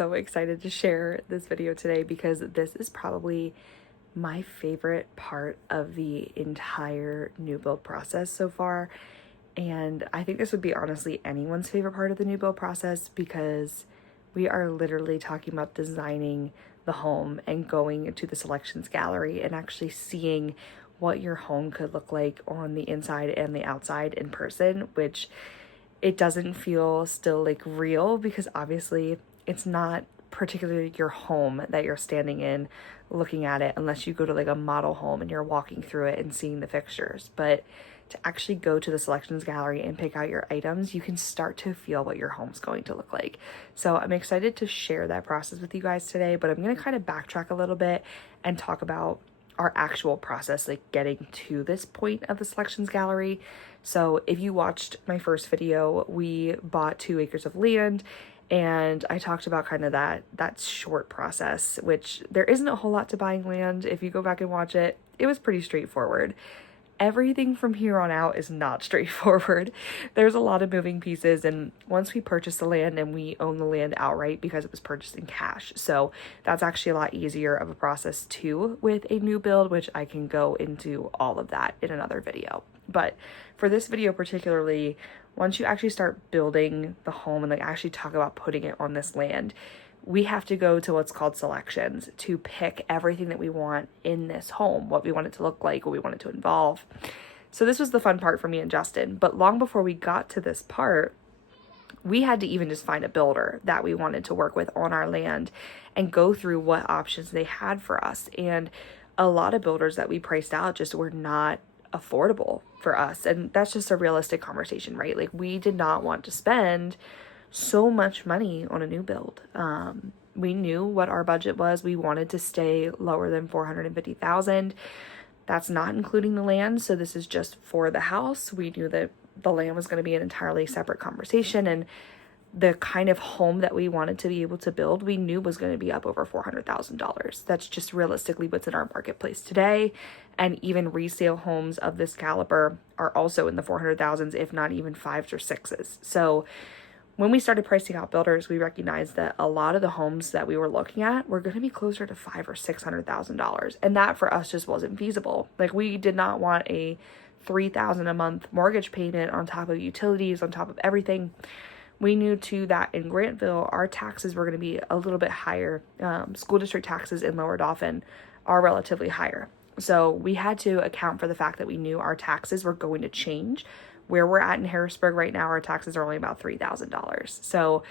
so excited to share this video today because this is probably my favorite part of the entire new build process so far. And I think this would be honestly anyone's favorite part of the new build process because we are literally talking about designing the home and going into the selections gallery and actually seeing what your home could look like on the inside and the outside in person, which it doesn't feel still like real because obviously it's not particularly your home that you're standing in looking at it unless you go to like a model home and you're walking through it and seeing the fixtures. But to actually go to the selections gallery and pick out your items, you can start to feel what your home's going to look like. So I'm excited to share that process with you guys today, but I'm going to kind of backtrack a little bit and talk about our actual process, like getting to this point of the selections gallery. So if you watched my first video, we bought 2 acres of land and I talked about kind of that short process, which there isn't a whole lot to buying land. If you go back and watch it, it was pretty straightforward. Everything from here on out is not straightforward. There's a lot of moving pieces, and once we purchase the land, and we own the land outright because it was purchased in cash, so that's actually a lot easier of a process too with a new build, which I can go into all of that in another video. But for this video particularly, once you actually start building the home and like actually talk about putting it on this land, we have to go to what's called selections to pick everything that we want in this home, what we want it to look like, what we want it to involve. So this was the fun part for me and Justin, but long before we got to this part, we had to even just find a builder that we wanted to work with on our land and go through what options they had for us. And a lot of builders that we priced out just were not affordable for us. And that's just a realistic conversation, right? Like, we did not want to spend so much money on a new build. We knew what our budget was. We wanted to stay lower than $450,000. That's not including the land. So this is just for the house. We knew that the land was going to be an entirely separate conversation, and the kind of home that we wanted to be able to build, we knew was going to be up over $400,000. That's just realistically what's in our marketplace today. And even resale homes of this caliber are also in the 400,000s, if not even 5s or 6s. So when we started pricing out builders, we recognized that a lot of the homes that we were looking at were going to be closer to $500,000 or $600,000, and that for us just wasn't feasible. Like, we did not want a $3,000 a month mortgage payment on top of utilities, on top of everything. We knew too that in Grantville, our taxes were going to be a little bit higher. School district taxes in Lower Dauphin are relatively higher, so we had to account for the fact that we knew our taxes were going to change. Where we're at in Harrisburg right now, our taxes are only about $3,000. So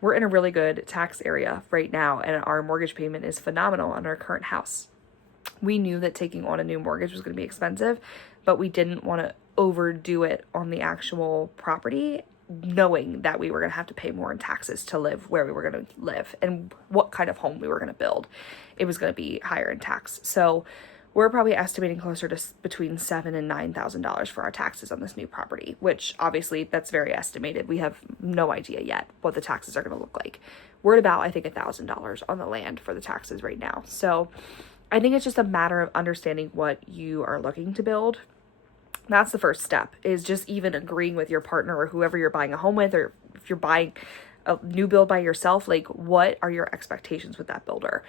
we're in a really good tax area right now, and our mortgage payment is phenomenal on our current house. We knew that taking on a new mortgage was going to be expensive, but we didn't want to overdo it on the actual property, knowing that we were going to have to pay more in taxes to live where we were going to live and what kind of home we were going to build. It was going to be higher in tax. So we're probably estimating closer to between $7,000 and $9,000 for our taxes on this new property, which obviously that's very estimated. We have no idea yet what the taxes are going to look like. We're at about, I think, $1,000 on the land for the taxes right now. So I think it's just a matter of understanding what you are looking to build. That's the first step, is just even agreeing with your partner or whoever you're buying a home with, or if you're buying a new build by yourself, like, what are your expectations with that builder?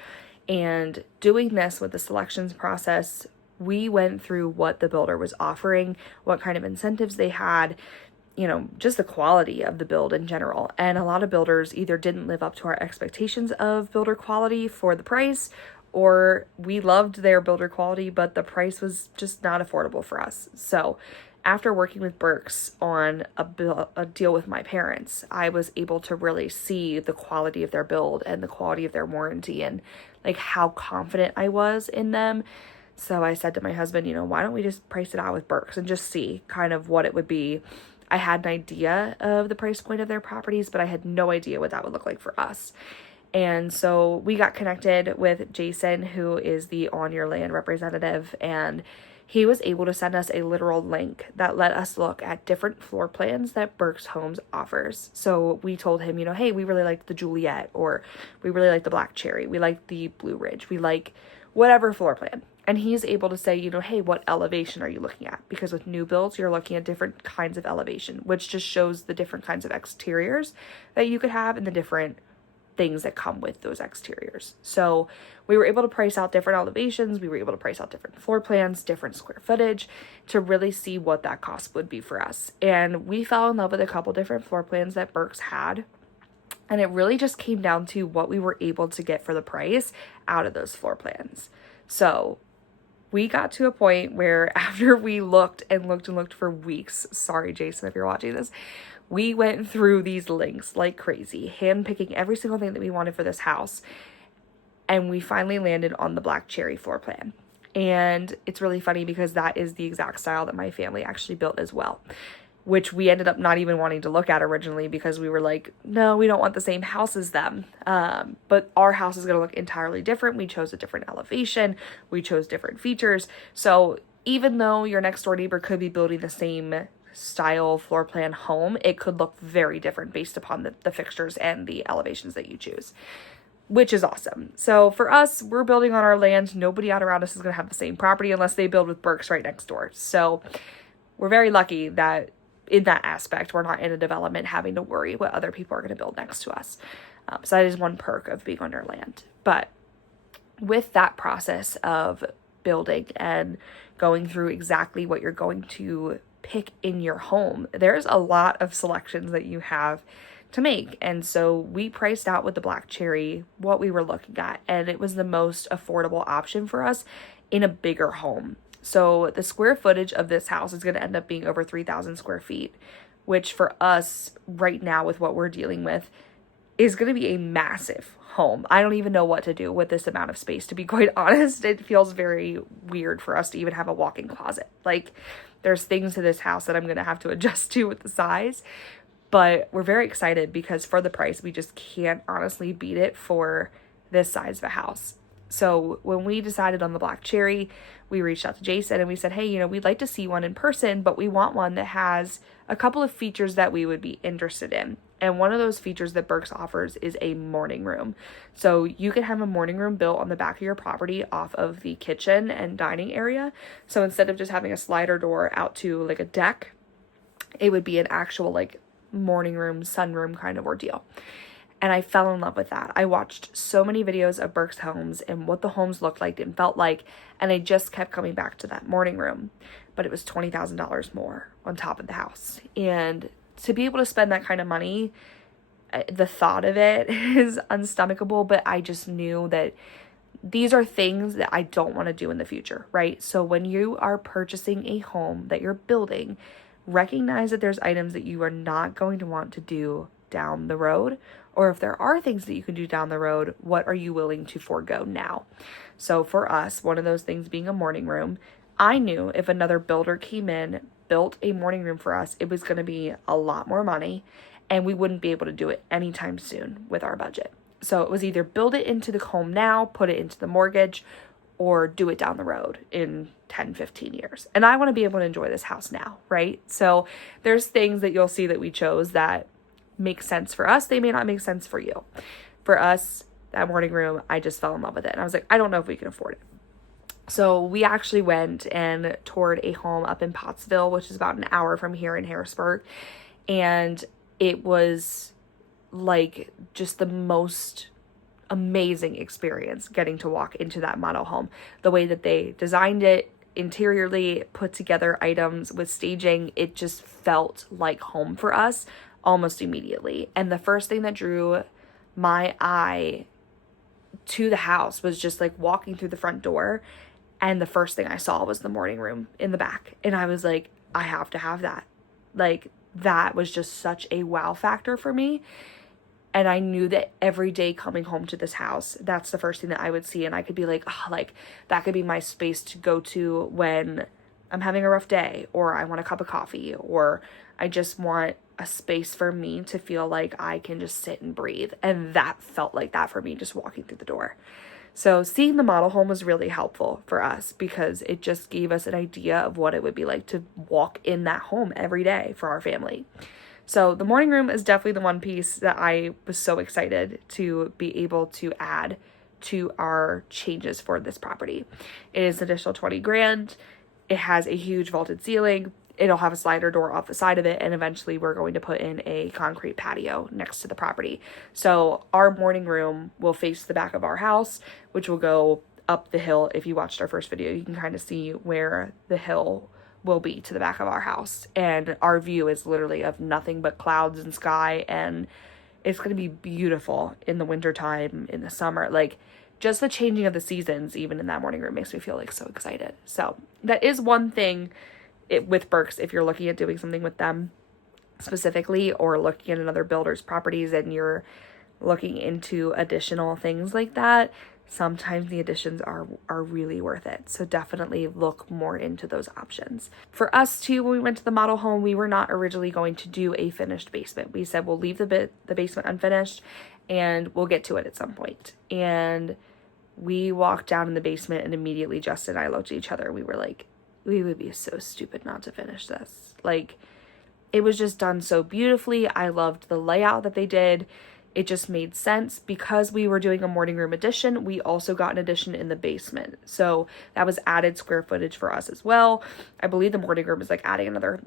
And doing this with the selections process, we went through what the builder was offering, what kind of incentives they had, just the quality of the build in general. And a lot of builders either didn't live up to our expectations of builder quality for the price, or we loved their builder quality, but the price was just not affordable for us. So after working with Berks on a deal with my parents, I was able to really see the quality of their build and the quality of their warranty and like how confident I was in them. So I said to my husband, why don't we just price it out with Berks and just see kind of what it would be. I had an idea of the price point of their properties, but I had no idea what that would look like for us. And so we got connected with Jason, who is the On Your Land representative, and he was able to send us a literal link that let us look at different floor plans that Berks Homes offers. So we told him, hey, we really like the Juliet, or we really like the Black Cherry, we like the Blue Ridge, we like whatever floor plan. And he's able to say, hey, what elevation are you looking at? Because with new builds, you're looking at different kinds of elevation, which just shows the different kinds of exteriors that you could have and the different things that come with those exteriors. So we were able to price out different elevations. We were able to price out different floor plans, different square footage to really see what that cost would be for us. And we fell in love with a couple different floor plans that Berks had. And it really just came down to what we were able to get for the price out of those floor plans. So we got to a point where after we looked and looked and looked for weeks, sorry, Jason, if you're watching this, we went through these links like crazy, handpicking every single thing that we wanted for this house. And we finally landed on the black cherry floor plan. And it's really funny because that is the exact style that my family actually built as well, which we ended up not even wanting to look at originally because we were like, no, we don't want the same house as them. But our house is going to look entirely different. We chose a different elevation. We chose different features. So even though your next door neighbor could be building the same style floor plan home, it could look very different based upon the fixtures and the elevations that you choose, which is awesome. So for us, we're building on our land. Nobody out around us is going to have the same property unless they build with Berks right next door. So we're very lucky that in that aspect, we're not in a development having to worry what other people are going to build next to us. So that is one perk of being on our land. But with that process of building and going through exactly what you're going to pick in your home, there's a lot of selections that you have to make. And so we priced out with the black cherry what we were looking at, and it was the most affordable option for us in a bigger home. So the square footage of this house is going to end up being over 3,000 square feet, which for us right now with what we're dealing with is going to be a massive home. I don't even know what to do with this amount of space, to be quite honest. It feels very weird for us to even have a walk-in closet. Like, there's things to this house that I'm going to have to adjust to with the size, but we're very excited because for the price, we just can't honestly beat it for this size of a house. So when we decided on the black cherry, we reached out to Jason and we said, hey, we'd like to see one in person, but we want one that has a couple of features that we would be interested in. And one of those features that Berks offers is a morning room. So you can have a morning room built on the back of your property off of the kitchen and dining area. So instead of just having a slider door out to like a deck, it would be an actual like morning room, sunroom kind of ordeal. And I fell in love with that. I watched so many videos of Berks Homes and what the homes looked like and felt like, and I just kept coming back to that morning room. But it was $20,000 more on top of the house. And to be able to spend that kind of money, the thought of it is unstomachable, but I just knew that these are things that I don't want to do in the future, right? So when you are purchasing a home that you're building, recognize that there's items that you are not going to want to do down the road, or if there are things that you can do down the road, what are you willing to forego now? So for us, one of those things being a morning room, I knew if another builder came in, built a morning room for us, it was going to be a lot more money and we wouldn't be able to do it anytime soon with our budget. So it was either build it into the home now, put it into the mortgage, or do it down the road in 10, 15 years. And I want to be able to enjoy this house now, right? So there's things that you'll see that we chose that make sense for us. They may not make sense for you. For us, that morning room, I just fell in love with it. And I was like, I don't know if we can afford it. So we actually went and toured a home up in Pottsville, which is about an hour from here in Harrisburg. And it was like just the most amazing experience getting to walk into that model home. The way that they designed it, interiorly, put together items with staging, it just felt like home for us almost immediately. And the first thing that drew my eye to the house was just like walking through the front door, and the first thing I saw was the morning room in the back. And I was like, I have to have that. Like, that was just such a wow factor for me. And I knew that every day coming home to this house, that's the first thing that I would see. And I could be like, oh, like that could be my space to go to when I'm having a rough day, or I want a cup of coffee, or I just want a space for me to feel like I can just sit and breathe. And that felt like that for me just walking through the door. So seeing the model home was really helpful for us because it just gave us an idea of what it would be like to walk in that home every day for our family. So the morning room is definitely the one piece that I was so excited to be able to add to our changes for this property. It is an additional 20 grand. It has a huge vaulted ceiling. it'll have a slider door off the side of it, and eventually we're going to put in a concrete patio next to the property. So our morning room will face the back of our house, which will go up the hill. If you watched our first video, you can kind of see where the hill will be to the back of our house, and our view is literally of nothing but clouds and sky, and it's going to be beautiful in the wintertime, in the summer. Like, just the changing of the seasons, even in that morning room, makes me feel like so excited. So that is one thing with Berks, if you're looking at doing something with them specifically, or looking at another builder's properties and you're looking into additional things like that, sometimes the additions are really worth it. So definitely look more into those options. For us too, when we went to the model home, we were not originally going to do a finished basement. We said we'll leave the basement unfinished and we'll get to it at some point. And we walked down in the basement, and immediately Justin and I looked at each other. We were like, we would be so stupid not to finish this. Like, it was just done so beautifully. I loved the layout that they did. It just made sense. Because we were doing a morning room addition, we also got an addition in the basement. So that was added square footage for us as well. I believe the morning room is like adding another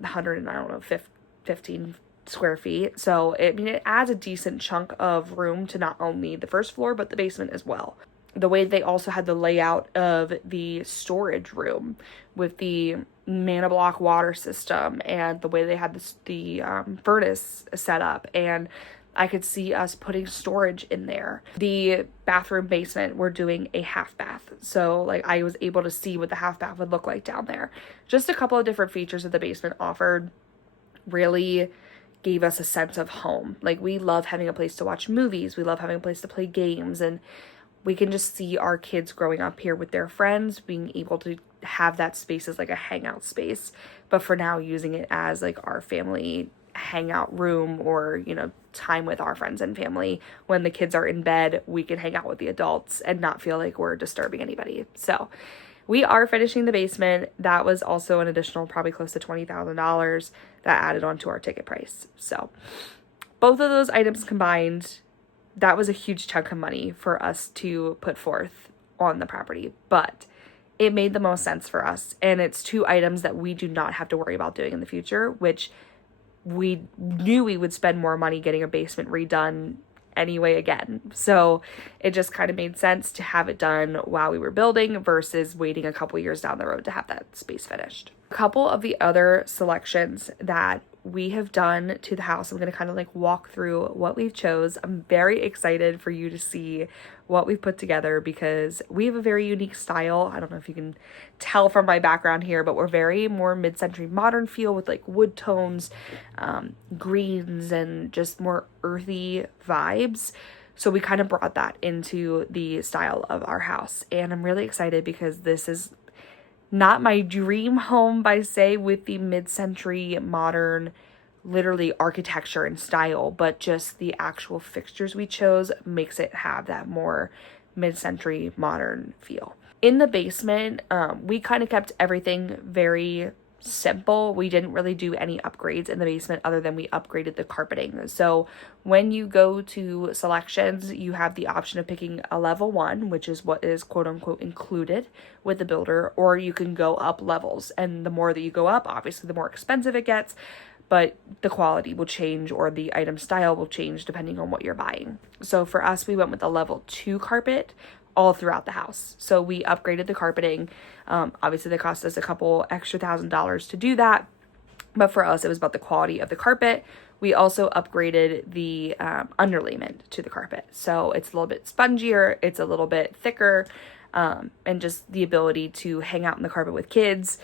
15 square feet. So it adds a decent chunk of room to not only the first floor, but the basement as well. The way they also had the layout of the storage room with the ManaBlock water system, and the way they had the furnace set up, and I could see us putting storage in there. The bathroom basement, we're doing a half bath. So like I was able to see what the half bath would look like down there. Just a couple of different features that the basement offered really gave us a sense of home. Like, we love having a place to watch movies. We love having a place to play games, and we can just see our kids growing up here with their friends, being able to have that space as like a hangout space, but for now using it as like our family hangout room, or, you know, time with our friends and family. When the kids are in bed, we can hang out with the adults and not feel like we're disturbing anybody. So we are finishing the basement. That was also an additional probably close to $20,000 that added on to our ticket price. So both of those items combined, that was a huge chunk of money for us to put forth on the property, but it made the most sense for us. And it's two items that we do not have to worry about doing in the future, which we knew we would spend more money getting a basement redone anyway again. So it just kind of made sense to have it done while we were building versus waiting a couple years down the road to have that space finished. A couple of the other selections that we have done to the house, I'm going to kind of like walk through what we've chose. I'm very excited for you to see what we've put together, because we have a very unique style. I don't know if you can tell from my background here, but we're very more mid-century modern feel with like wood tones, greens, and just more earthy vibes. So we kind of brought that into the style of our house, and I'm really excited because this is not my dream home by say with the mid-century modern literally architecture and style, but just the actual fixtures we chose makes it have that more mid-century modern feel. In the basement, we kind of kept everything very simple. We didn't really do any upgrades in the basement other than we upgraded the carpeting. So when you go to selections, you have the option of picking a level 1, which is what is quote unquote included with the builder, or you can go up levels. And the more that you go up, obviously the more expensive it gets, but the quality will change, or the item style will change depending on what you're buying. So for us, we went with a level 2 carpet all throughout the house. So we upgraded the carpeting. Obviously, they cost us a couple extra $1,000s to do that, but for us, it was about the quality of the carpet. We also upgraded the underlayment to the carpet. So it's a little bit spongier, it's a little bit thicker, and just the ability to hang out in the carpet with kids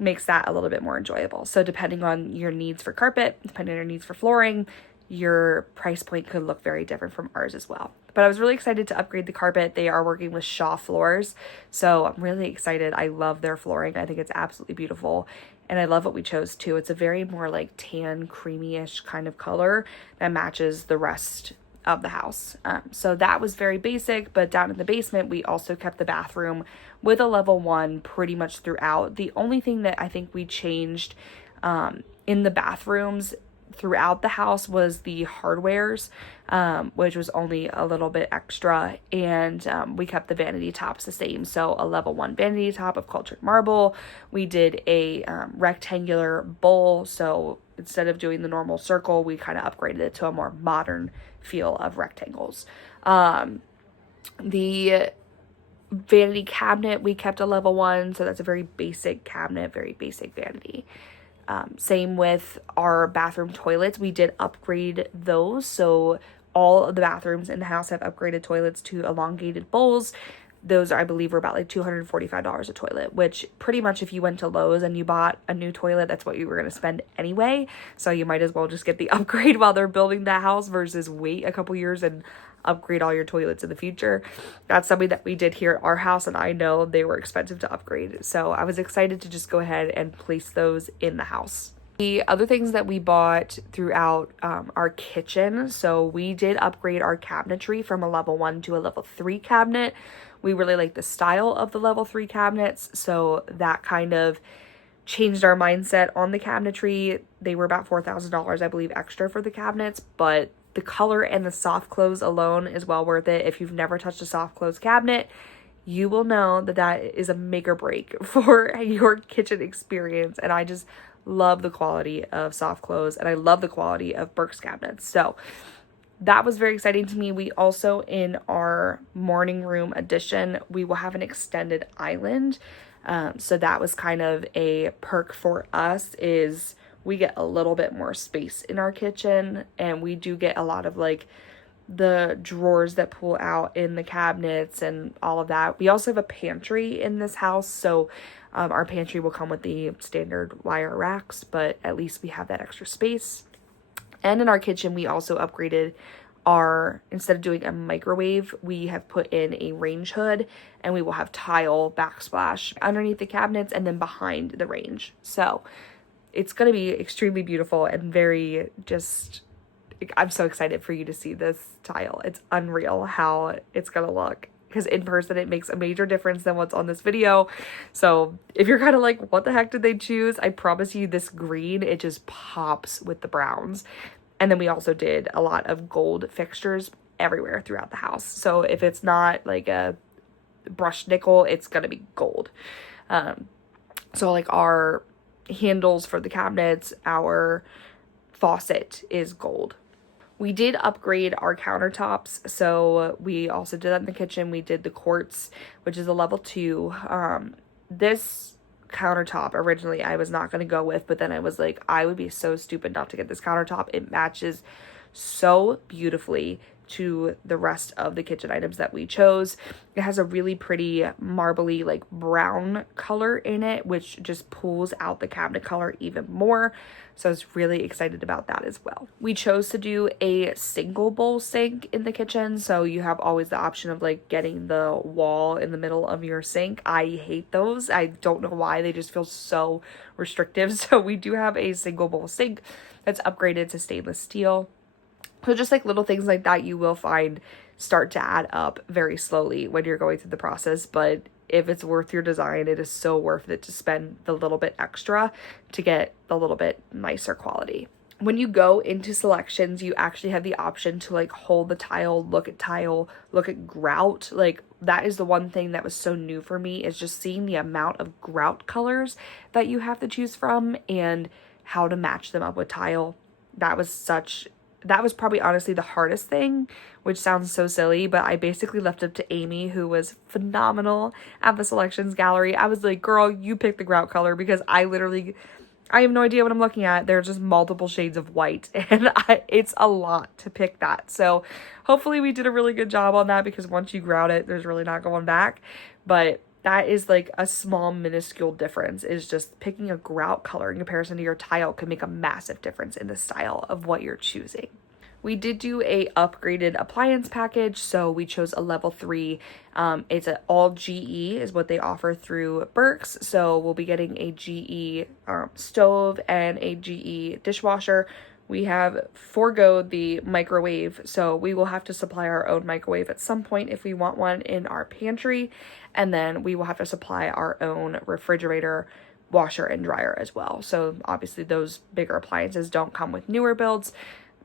makes that a little bit more enjoyable. So depending on your needs for carpet, depending on your needs for flooring, your price point could look very different from ours as well. But I was really excited to upgrade the carpet. They are working with Shaw floors, so I'm really excited. I love their flooring. I think it's absolutely beautiful, and I love what we chose too. It's a very more like tan, creamy-ish kind of color that matches the rest of the house. So that was very basic, but down in the basement, we also kept the bathroom with a level 1 pretty much throughout. The only thing that I think we changed in the bathrooms throughout the house was the hardwares, which was only a little bit extra, and we kept the vanity tops the same. So a level 1 vanity top of cultured marble. We did a rectangular bowl, so instead of doing the normal circle, we kind of upgraded it to a more modern feel of rectangles. The vanity cabinet, we kept a level 1, so that's a very basic cabinet, very basic vanity. Same with our bathroom toilets. We did upgrade those, so all of the bathrooms in the house have upgraded toilets to elongated bowls. Those, I believe, were about like $245 a toilet, which pretty much if you went to Lowe's and you bought a new toilet, that's what you were going to spend anyway. So you might as well just get the upgrade while they're building the house versus wait a couple years and upgrade all your toilets in the future. That's something that we did here at our house, and I know they were expensive to upgrade. So I was excited to just go ahead and place those in the house. The other things that we bought throughout our kitchen, so we did upgrade our cabinetry from a level 1 to a level 3 cabinet. We really like the style of the level 3 cabinets, so that kind of changed our mindset on the cabinetry. They were about $4,000, I believe, extra for the cabinets, but the color and the soft close alone is well worth it. If you've never touched a soft close cabinet, you will know that that is a make or break for your kitchen experience, and I just love the quality of soft close, and I love the quality of Berks cabinets. So that was very exciting to me. We also, in our morning room addition, we will have an extended island. So that was kind of a perk for us, is we get a little bit more space in our kitchen, and we do get a lot of like the drawers that pull out in the cabinets and all of that. We also have a pantry in this house, so our pantry will come with the standard wire racks, but at least we have that extra space. And in our kitchen, we also upgraded our, instead of doing a microwave, we have put in a range hood, and we will have tile backsplash underneath the cabinets and then behind the range. So it's going to be extremely beautiful and very just, I'm so excited for you to see this tile. It's unreal how it's going to look, because in person it makes a major difference than what's on this video. So if you're kind of like, what the heck did they choose? I promise you, this green, it just pops with the browns. And then we also did a lot of gold fixtures everywhere throughout the house. So if it's not like a brushed nickel, it's going to be gold. So like our handles for the cabinets, our faucet is gold. We did upgrade our countertops, so we also did that in the kitchen. We did the quartz, which is a level 2. This countertop originally I was not going to go with, but then I was like, I would be so stupid not to get this countertop. It matches so beautifully to the rest of the kitchen items that we chose. It has a really pretty marbly like brown color in it, which just pulls out the cabinet color even more. So I was really excited about that as well. We chose to do a single bowl sink in the kitchen, so you have always the option of like getting the wall in the middle of your sink. I hate those. I don't know why, they just feel so restrictive. So we do have a single bowl sink that's upgraded to stainless steel. So just like little things like that, you will find start to add up very slowly when you're going through the process. But if it's worth your design, it is so worth it to spend the little bit extra to get a little bit nicer quality. When you go into selections, you actually have the option to like hold the tile, look at grout. Like that is the one thing that was so new for me, is just seeing the amount of grout colors that you have to choose from and how to match them up with tile. That was probably honestly the hardest thing, which sounds so silly, but I basically left it to Amy, who was phenomenal at the selections gallery. I was like, girl, you pick the grout color, because I have no idea what I'm looking at. There's just multiple shades of white, and it's a lot to pick that. So hopefully we did a really good job on that, because once you grout it, there's really not going back. But that is like a small minuscule difference, is just picking a grout color in comparison to your tile can make a massive difference in the style of what you're choosing. We did do a upgraded appliance package, so we chose a level 3. It's an all GE is what they offer through Berks, so we'll be getting a GE stove and a GE dishwasher. We have foregoed the microwave, so we will have to supply our own microwave at some point if we want one in our pantry, and then we will have to supply our own refrigerator washer and dryer as well. So obviously those bigger appliances don't come with newer builds,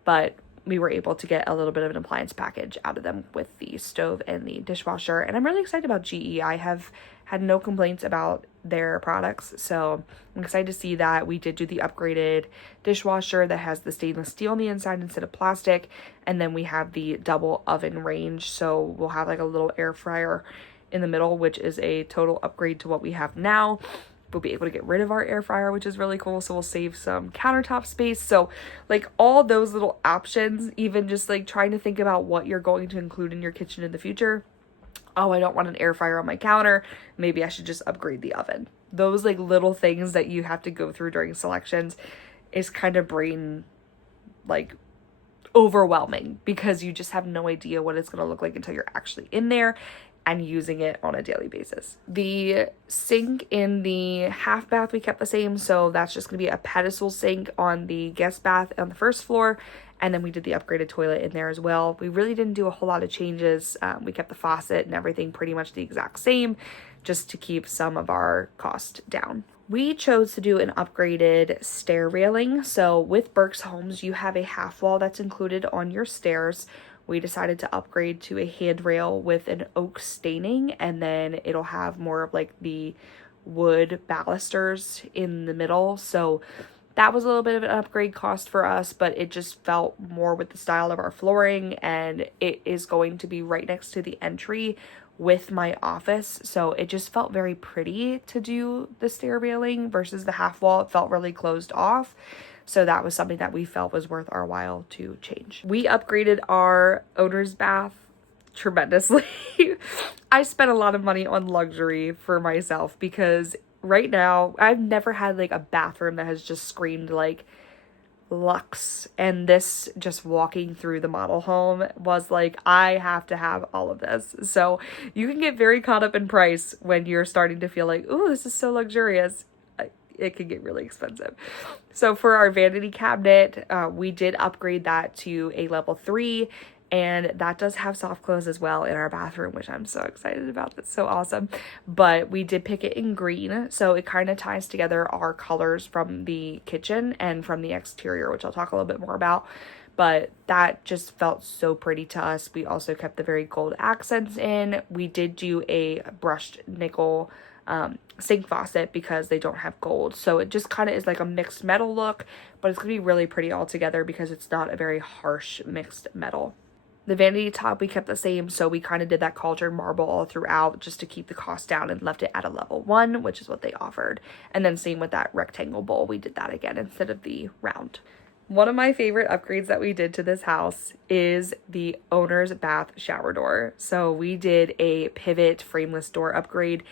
but we were able to get a little bit of an appliance package out of them with the stove and the dishwasher. And I'm really excited about GE. I have had no complaints about their products, so I'm excited to see that. We did do the upgraded dishwasher that has the stainless steel on the inside instead of plastic, and then we have the double oven range, so we'll have like a little air fryer in the middle, which is a total upgrade to what we have now. We'll be able to get rid of our air fryer, which is really cool, so we'll save some countertop space. So like all those little options, even just like trying to think about what you're going to include in your kitchen in the future. Oh, I don't want an air fryer on my counter, maybe I should just upgrade the oven. Those like little things that you have to go through during selections is kind of brain like overwhelming, because you just have no idea what it's going to look like until you're actually in there and using it on a daily basis. The sink in the half bath we kept the same, so that's just gonna be a pedestal sink on the guest bath on the first floor, and then we did the upgraded toilet in there as well. We really didn't do a whole lot of changes. We kept the faucet and everything pretty much the exact same, just to keep some of our cost down. We chose to do an upgraded stair railing. So with Berks Homes, you have a half wall that's included on your stairs. We decided to upgrade to a handrail with an oak staining, and then it'll have more of like the wood balusters in the middle. So that was a little bit of an upgrade cost for us, but it just felt more with the style of our flooring, and it is going to be right next to the entry with my office. So it just felt very pretty to do the stair railing versus the half wall. It felt really closed off. So that was something that we felt was worth our while to change. We upgraded our owner's bath tremendously. I spent a lot of money on luxury for myself, because right now I've never had like a bathroom that has just screamed like luxe, and this, just walking through the model home, was like, I have to have all of this. So you can get very caught up in price when you're starting to feel like, oh, this is so luxurious. It can get really expensive. So for our vanity cabinet, we did upgrade that to a level 3, and that does have soft close as well in our bathroom, which I'm so excited about. That's so awesome. But we did pick it in green, so it kind of ties together our colors from the kitchen and from the exterior, which I'll talk a little bit more about. But that just felt so pretty to us. We also kept the very gold accents in. We did do a brushed nickel sink faucet because they don't have gold, so it just kind of is like a mixed metal look, but it's gonna be really pretty all together because it's not a very harsh mixed metal. The vanity top we kept the same, so we kind of did that cauldron marble all throughout just to keep the cost down, and left it at a level 1, which is what they offered. And then same with that rectangle bowl, we did that again instead of the round. One of my favorite upgrades that we did to this house is the owner's bath shower door. So we did a pivot frameless door upgrade.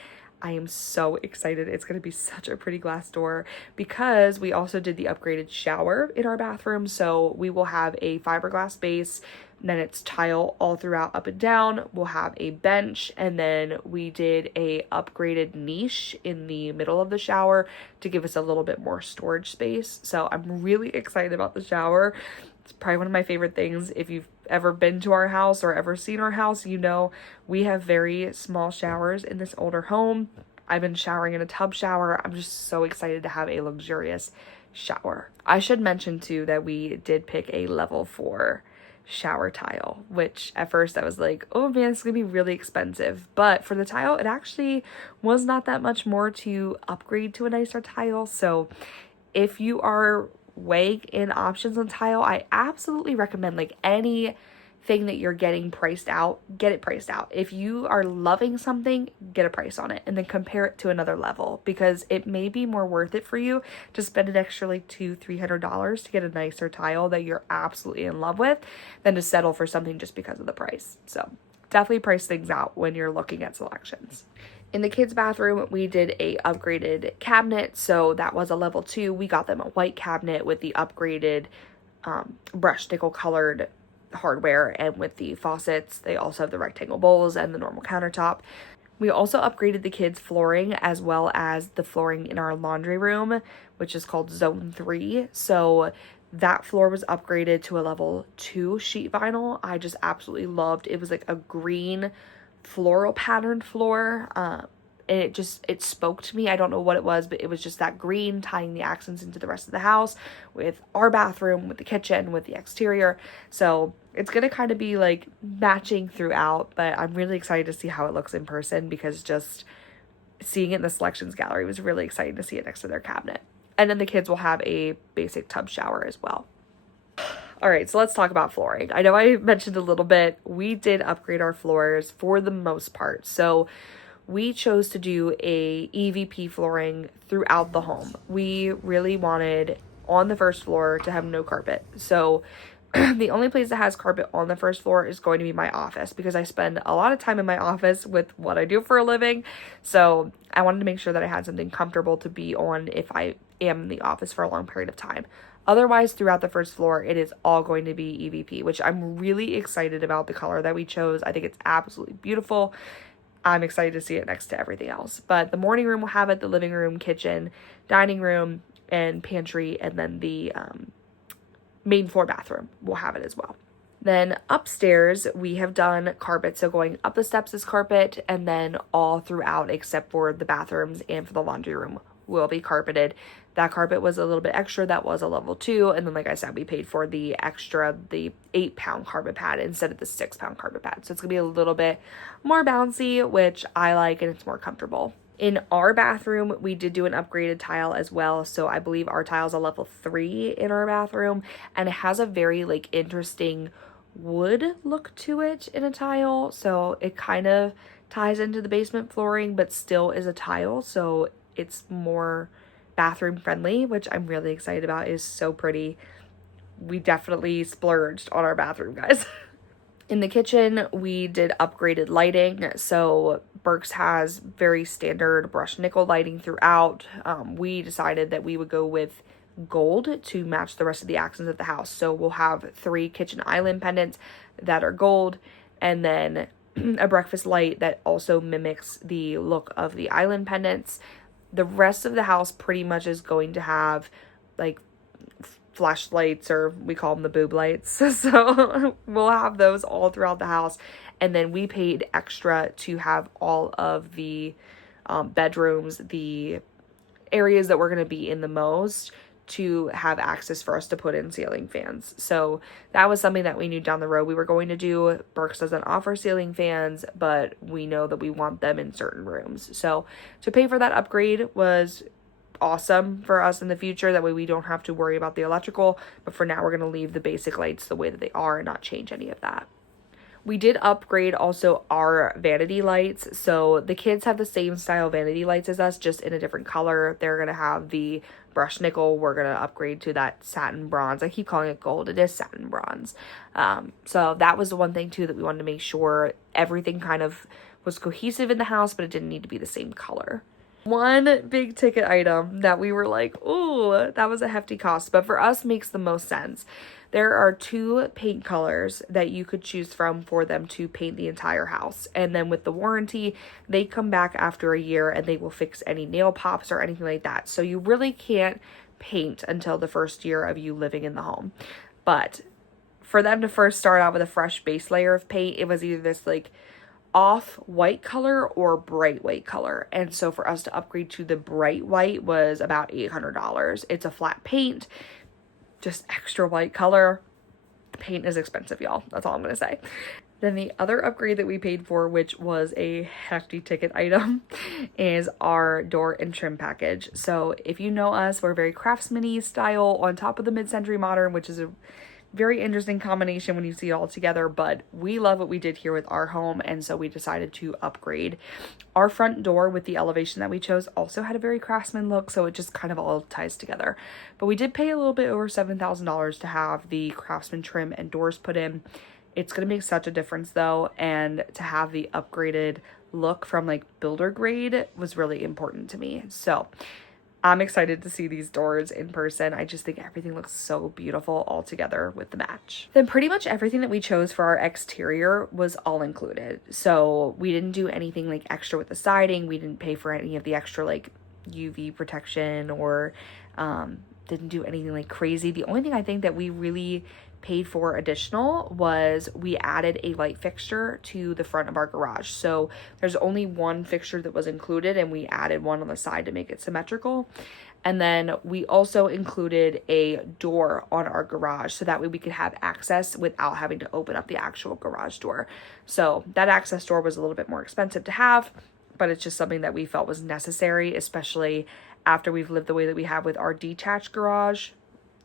I am so excited. It's going to be such a pretty glass door, because we also did the upgraded shower in our bathroom. So we will have a fiberglass base, and then it's tile all throughout up and down. We'll have a bench, and then we did a upgraded niche in the middle of the shower to give us a little bit more storage space. So I'm really excited about the shower. It's probably one of my favorite things. If you've ever been to our house or ever seen our house, you know we have very small showers in this older home. I've been showering in a tub shower. I'm just so excited to have a luxurious shower. I should mention too that we did pick a level 4 shower tile, which at first I was like, oh man, it's gonna be really expensive. But for the tile, it actually was not that much more to upgrade to a nicer tile. So if you are weighing in options on tile, I absolutely recommend, like, anything that you're getting priced out, get it priced out. If you are loving something, get a price on it and then compare it to another level, because it may be more worth it for you to spend an extra like $200-$300 to get a nicer tile that you're absolutely in love with than to settle for something just because of the price. So definitely price things out when you're looking at selections. In the kids' bathroom, we did a upgraded cabinet, so that was a level 2. We got them a white cabinet with the upgraded brushed nickel colored hardware, and with the faucets, they also have the rectangle bowls and the normal countertop. We also upgraded the kids' flooring as well as the flooring in our laundry room, which is called Zone 3. So that floor was upgraded to a level 2 sheet vinyl. I just absolutely loved it. It was like a green floral patterned floor. and it spoke to me. I don't know what it was, but it was just that green tying the accents into the rest of the house with our bathroom, with the kitchen, with the exterior. So it's going to kind of be like matching throughout, but I'm really excited to see how it looks in person, because just seeing it in the selections gallery was really exciting to see it next to their cabinet. And then the kids will have a basic tub shower as well. All right, so let's talk about flooring. I know I mentioned a little bit. We did upgrade our floors for the most part. So we chose to do a EVP flooring throughout the home. We really wanted on the first floor to have no carpet. So the only place that has carpet on the first floor is going to be my office, because I spend a lot of time in my office with what I do for a living. So I wanted to make sure that I had something comfortable to be on if I am in the office for a long period of time. Otherwise, throughout the first floor, it is all going to be EVP, which I'm really excited about the color that we chose. I think it's absolutely beautiful. I'm excited to see it next to everything else. But the morning room will have it, the living room, kitchen, dining room, and pantry, and then the main floor bathroom will have it as well. Then upstairs, we have done carpet. So going up the steps is carpet, and then all throughout except for the bathrooms and for the laundry room will be carpeted. That carpet was a little bit extra. That was a level 2. And then, like I said, we paid for the extra, the 8-pound carpet pad instead of the 6-pound carpet pad. So it's going to be a little bit more bouncy, which I like, and it's more comfortable. In our bathroom, we did do an upgraded tile as well. So I believe our tile is a level 3 in our bathroom, and it has a very like interesting wood look to it in a tile. So it kind of ties into the basement flooring, but still is a tile. So it's more bathroom friendly, which I'm really excited about. It is so pretty. We definitely splurged on our bathroom, guys. In the kitchen, we did upgraded lighting. So Berks has very standard brushed nickel lighting throughout. We decided that we would go with gold to match the rest of the accents of the house. So we'll have 3 kitchen island pendants that are gold, and then a breakfast light that also mimics the look of the island pendants. The rest of the house pretty much is going to have like flashlights, or we call them the boob lights. So we'll have those all throughout the house. And then we paid extra to have all of the bedrooms, the areas that we're going to be in the most, to have access for us to put in ceiling fans. So that was something that we knew down the road we were going to do. Berks doesn't offer ceiling fans, but we know that we want them in certain rooms. So to pay for that upgrade was awesome for us in the future. That way we don't have to worry about the electrical, but for now we're going to leave the basic lights the way that they are and not change any of that. We did upgrade also our vanity lights. So the kids have the same style vanity lights as us, just in a different color. They're going to have the brushed nickel. We're going to upgrade to that satin bronze. I keep calling it gold. It is satin bronze. So that was the one thing too that we wanted to make sure everything kind of was cohesive in the house, but it didn't need to be the same color. One big ticket item that we were like, ooh, that was a hefty cost, but for us makes the most sense. There are 2 paint colors that you could choose from for them to paint the entire house. And then with the warranty, they come back after a year and they will fix any nail pops or anything like that. So you really can't paint until the first year of you living in the home. But for them to first start out with a fresh base layer of paint, it was either this like off white color or bright white color. And so for us to upgrade to the bright white was about $800. It's a flat paint, just extra white color. The paint is expensive, y'all. That's all I'm gonna say. Then the other upgrade that we paid for, which was a hefty ticket item, is our door and trim package. So if you know us, we're very craftsman-y style on top of the mid-century modern, which is a very interesting combination when you see it all together, but we love what we did here with our home, and so we decided to upgrade. Our front door with the elevation that we chose also had a very craftsman look, so it just kind of all ties together. But we did pay a little bit over $7,000 to have the craftsman trim and doors put in. It's going to make such a difference though, and to have the upgraded look from like builder grade was really important to me. So I'm excited to see these doors in person. I just think everything looks so beautiful all together with the match. Then pretty much everything that we chose for our exterior was all included. So we didn't do anything like extra with the siding. We didn't pay for any of the extra like UV protection or didn't do anything like crazy. The only thing I think that we really paid for additional was we added a light fixture to the front of our garage. So there's only one fixture that was included, and we added one on the side to make it symmetrical. And then we also included a door on our garage so that way we could have access without having to open up the actual garage door. So that access door was a little bit more expensive to have, but it's just something that we felt was necessary, especially after we've lived the way that we have with our detached garage.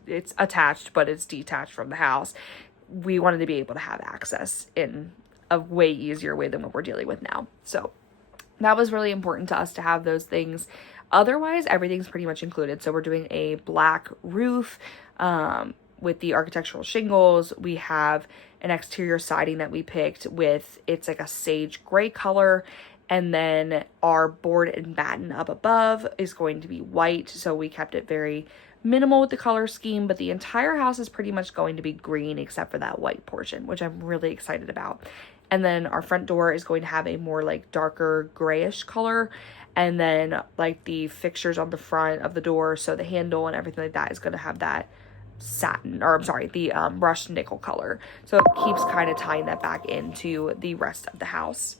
It's attached, but it's detached from the house. We wanted to be able to have access in a way easier way than what we're dealing with now. So that was really important to us to have those things. Otherwise, everything's pretty much included. So we're doing a black roof with the architectural shingles. We have an exterior siding that we picked with, it's like a sage gray color. And then our board and batten up above is going to be white. So we kept it very minimal with the color scheme, but the entire house is pretty much going to be green except for that white portion, which I'm really excited about. And then our front door is going to have a more like darker grayish color. And then like the fixtures on the front of the door, so the handle and everything like that is going to have that satin, or I'm sorry, the brushed nickel color. So it keeps kind of tying that back into the rest of the house.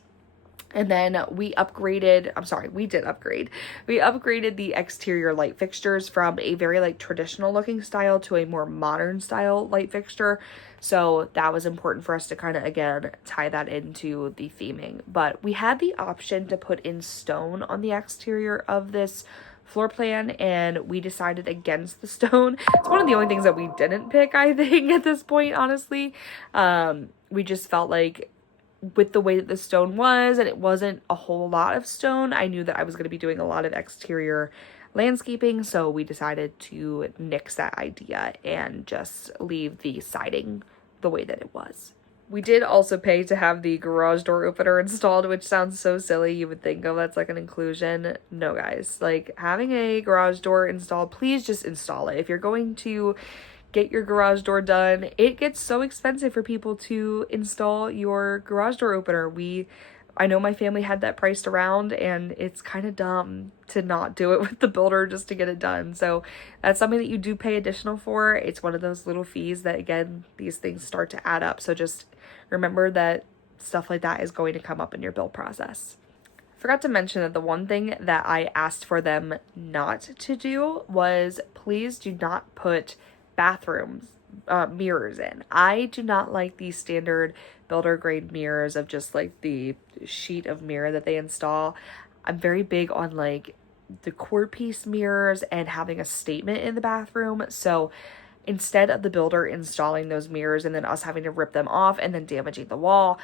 And then we did upgrade. We upgraded the exterior light fixtures from a very like traditional looking style to a more modern style light fixture. So that was important for us to kind of, again, tie that into the theming. But we had the option to put in stone on the exterior of this floor plan, and we decided against the stone. It's one of the only things that we didn't pick, I think, at this point, honestly. We just felt like with the way that the stone was, and it wasn't a whole lot of stone, I knew that I was going to be doing a lot of exterior landscaping, so we decided to nix that idea and just leave the siding the way that it was. We did also pay to have the garage door opener installed, which sounds so silly. You would think, oh, that's like an inclusion. No, guys, like having a garage door installed, please just install it. If you're going to get your garage door done, it gets so expensive for people to install your garage door opener. I know my family had that priced around, and it's kind of dumb to not do it with the builder just to get it done. So that's something that you do pay additional for. It's one of those little fees that, again, these things start to add up. So just remember that stuff like that is going to come up in your build process. Forgot to mention that the one thing that I asked for them not to do was please do not put bathrooms mirrors in. I do not like the standard builder grade mirrors of just like the sheet of mirror that they install. I'm very big on like the core piece mirrors and having a statement in the bathroom. So instead of the builder installing those mirrors and then us having to rip them off and then damaging the wall,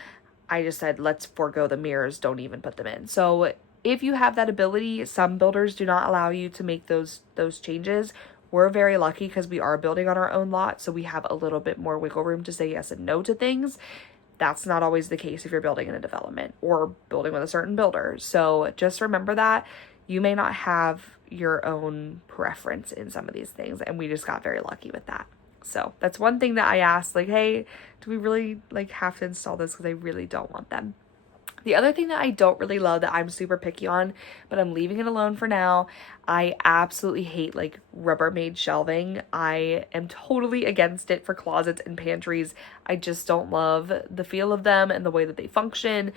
I just said, let's forego the mirrors. Don't even put them in. So if you have that ability, some builders do not allow you to make those changes. We're very lucky because we are building on our own lot, so we have a little bit more wiggle room to say yes and no to things. That's not always the case if you're building in a development or building with a certain builder. So just remember that you may not have your own preference in some of these things, and we just got very lucky with that. So that's one thing that I asked, like, hey, do we really like have to install this, because I really don't want them. The other thing that I don't really love, that I'm super picky on, but I'm leaving it alone for now, I absolutely hate like Rubbermaid shelving. I am totally against it for closets and pantries. I just don't love the feel of them and the way that they function.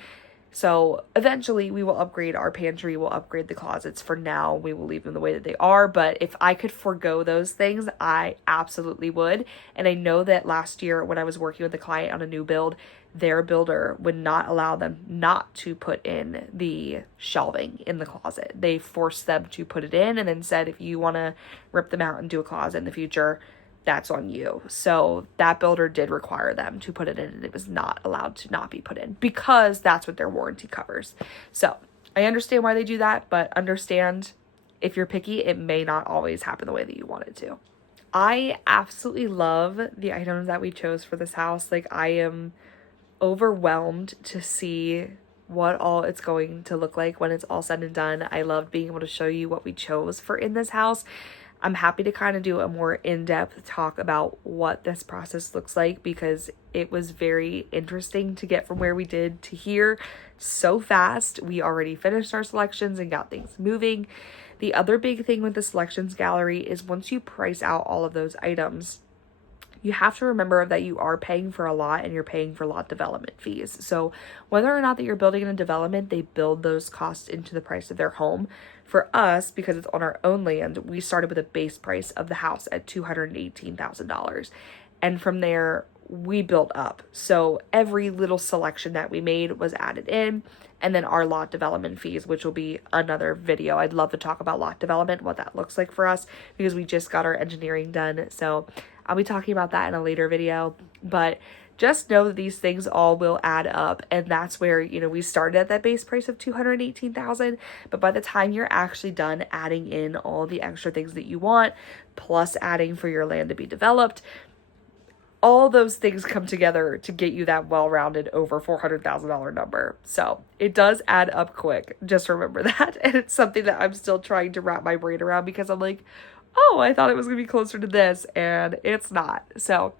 So eventually we will upgrade our pantry, we'll upgrade the closets. For now, we will leave them the way that they are. But if I could forego those things, I absolutely would. And I know that last year when I was working with a client on a new build, their builder would not allow them not to put in the shelving in the closet. They forced them to put it in and then said, if you want to rip them out and do a closet in the future, that's on you. So that builder did require them to put it in, and it was not allowed to not be put in because that's what their warranty covers. So I understand why they do that, but understand if you're picky, it may not always happen the way that you want it to. I absolutely love the items that we chose for this house. Like, I am overwhelmed to see what all it's going to look like when it's all said and done. I love being able to show you what we chose for in this house. I'm happy to kind of do a more in-depth talk about what this process looks like, because it was very interesting to get from where we did to here so fast. We already finished our selections and got things moving. The other big thing with the selections gallery is once you price out all of those items, you have to remember that you are paying for a lot and you're paying for lot development fees. So whether or not that you're building in a development, they build those costs into the price of their home. For us, because it's on our own land, we started with a base price of the house at $218,000. And from there, we built up. So every little selection that we made was added in, and then our lot development fees, which will be another video. I'd love to talk about lot development, what that looks like for us, because we just got our engineering done. So I'll be talking about that in a later video, but just know that these things all will add up. And that's where, you know, we started at that base price of $218,000, but by the time you're actually done adding in all the extra things that you want, plus adding for your land to be developed, all those things come together to get you that well-rounded over $400,000 number. So it does add up quick. Just remember that. And it's something that I'm still trying to wrap my brain around, because I'm like, oh, I thought it was going to be closer to this, and it's not. So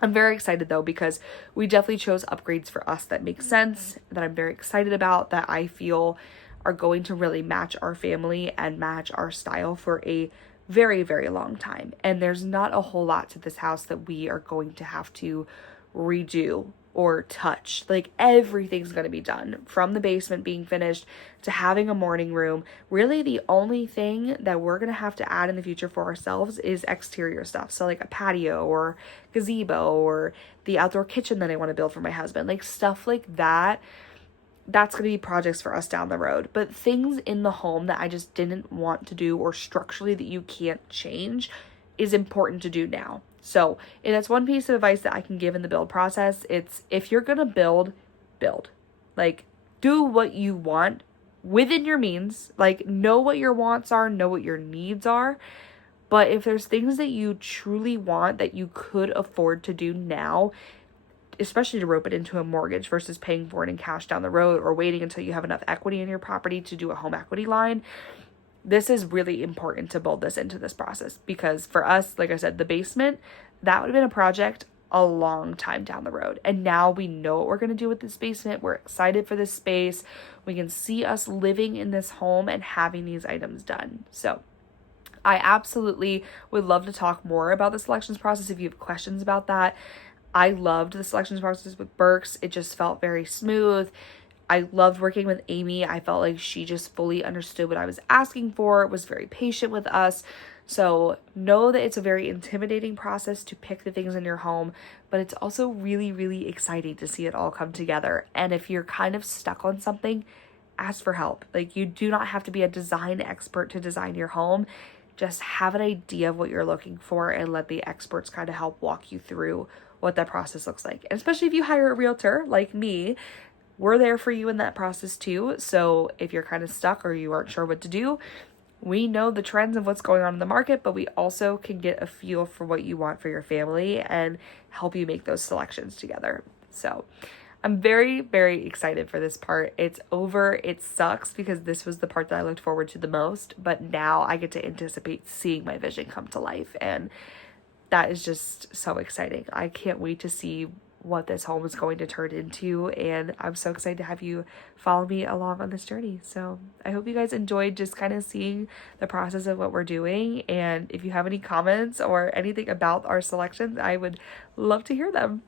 I'm very excited though, because we definitely chose upgrades for us that make sense, that I'm very excited about, that I feel are going to really match our family and match our style for a very, very long time. And there's not a whole lot to this house that we are going to have to redo or touch. Like, everything's going to be done, from the basement being finished to having a morning room. Really, the only thing that we're going to have to add in the future for ourselves is exterior stuff. So like a patio or gazebo or the outdoor kitchen that I want to build for my husband, like stuff like that. That's going to be projects for us down the road. But things in the home that I just didn't want to do, or structurally that you can't change, is important to do now. So, and that's one piece of advice that I can give in the build process. It's, if you're going to build. Like, do what you want within your means. Like, know what your wants are, know what your needs are. But if there's things that you truly want that you could afford to do now, especially to rope it into a mortgage versus paying for it in cash down the road, or waiting until you have enough equity in your property to do a home equity line, this is really important to build this into this process. Because for us, like I said, the basement, that would have been a project a long time down the road. And now we know what we're going to do with this basement. We're excited for this space. We can see us living in this home and having these items done. So I absolutely would love to talk more about the selections process if you have questions about that. I loved the selections process with Berks. It just felt very smooth. I loved working with Amy. I felt like she just fully understood what I was asking for, was very patient with us. So know that it's a very intimidating process to pick the things in your home, but it's also really, really exciting to see it all come together. And if you're kind of stuck on something, ask for help. Like, you do not have to be a design expert to design your home. Just have an idea of what you're looking for and let the experts kind of help walk you through what that process looks like. And especially if you hire a realtor like me, we're there for you in that process too. So if you're kind of stuck or you aren't sure what to do, we know the trends of what's going on in the market, but we also can get a feel for what you want for your family and help you make those selections together. So I'm very, very excited for this part. It's over. It sucks because this was the part that I looked forward to the most, but now I get to anticipate seeing my vision come to life, and that is just so exciting. I can't wait to see what this home is going to turn into, and I'm so excited to have you follow me along on this journey. So I hope you guys enjoyed just kind of seeing the process of what we're doing, and if you have any comments or anything about our selections, I would love to hear them.